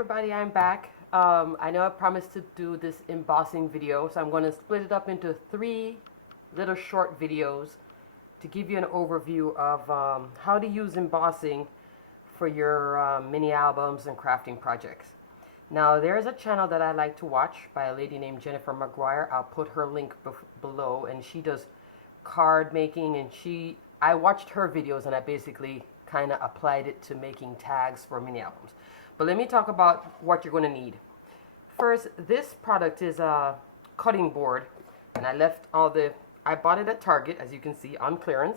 everybody, I'm back. I know I promised to do this embossing video, so I'm going to split it up into 3 little short videos to give you an overview of how to use embossing for your mini albums and crafting projects. Now, there's a channel that I like to watch by a lady named Jennifer McGuire. I'll put her link below, and she does card making, and I watched her videos and I basically kind of applied it to making tags for mini albums. But let me talk about what you're going to need. First, this product is a cutting board, and I bought it at Target, as you can see, on clearance,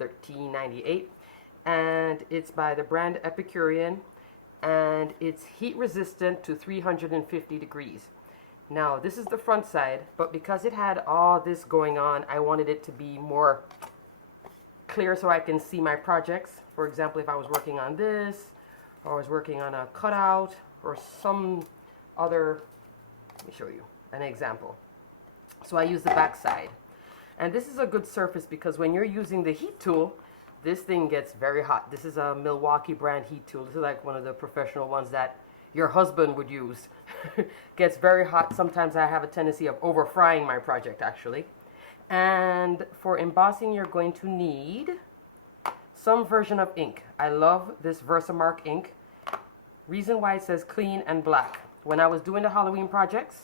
$13.98, and it's by the brand Epicurean, and it's heat resistant to 350 degrees. Now, this is the front side, but because it had all this going on, I wanted it to be more clear so I can see my projects. For example, if I was working on this, or I was working on a cutout, or some other, let me show you an example. So I use the back side. And this is a good surface because when you're using the heat tool, this thing gets very hot. This is a Milwaukee brand heat tool. This is like one of the professional ones that your husband would use. Gets very hot. Sometimes I have a tendency of over frying my project, actually. And for embossing, you're going to need some version of ink. I love this VersaMark ink. Reason why it says clean and black. When I was doing the Halloween projects,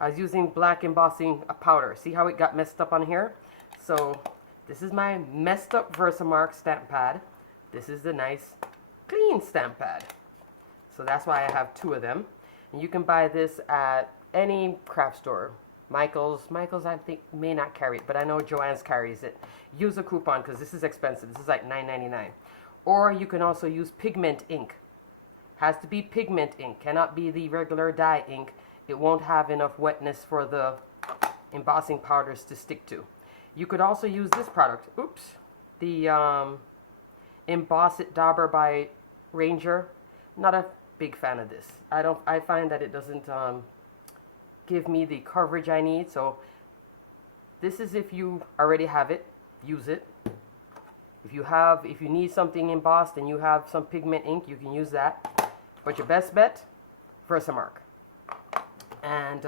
I was using black embossing powder. See how it got messed up on here? So this is my messed up VersaMark stamp pad. This is the nice clean stamp pad. So that's why I have 2 of them. And you can buy this at any craft store. Michael's I think may not carry it, but I know Joann's carries it. Use a coupon because this is expensive. This is like $9.99. Or you can also use pigment ink. Has to be pigment ink. Cannot be the regular dye ink. It won't have enough wetness for the embossing powders to stick to. You could also use this product. Oops. The Emboss It Dauber by Ranger. Not a big fan of this. I find that it doesn't give me the coverage I need. So this is if you already have it, use it. If you need something embossed and you have some pigment ink, you can use that. But your best bet, VersaMark. And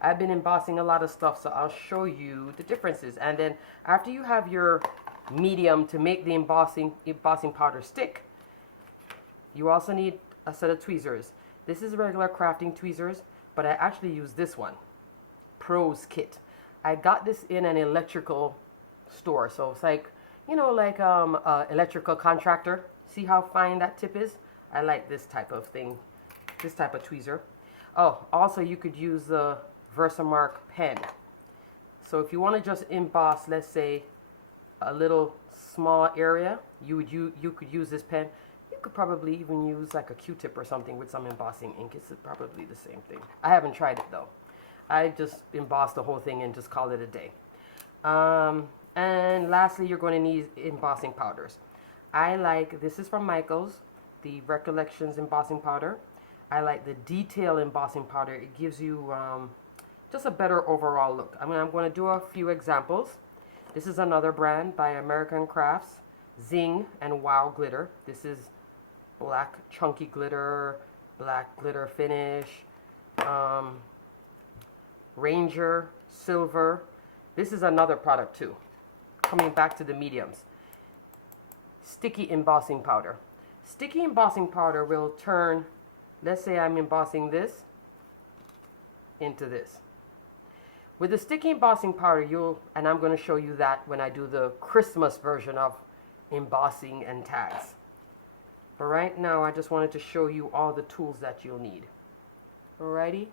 I've been embossing a lot of stuff, so I'll show you the differences. And then after you have your medium to make the embossing powder stick, you also need a set of tweezers. This is regular crafting tweezers, but I actually use this one, Pros Kit. I got this in an electrical store, so it's like, you know, like electrical contractor. See how fine that tip is? I like this type of thing, this type of tweezer. Oh, also you could use the VersaMark pen. So if you want to just emboss, let's say, a little small area, you could use this pen. You could probably even use like a Q-tip or something with some embossing ink. It's probably the same thing. I haven't tried it though. I just embossed the whole thing and just called it a day. And lastly, you're going to need embossing powders. This is from Michael's, the Recollections embossing powder. I like the detail embossing powder. It gives you just a better overall look. I'm going to do a few examples. This is another brand by American Crafts, Zing and Wow Glitter. This is black chunky glitter, black glitter finish, Ranger, silver. This is another product too. Coming back to the mediums. Sticky embossing powder. Sticky embossing powder will turn, let's say I'm embossing this into this. With the sticky embossing powder, and I'm going to show you that when I do the Christmas version of embossing and tags. But right now, I just wanted to show you all the tools that you'll need. Alrighty?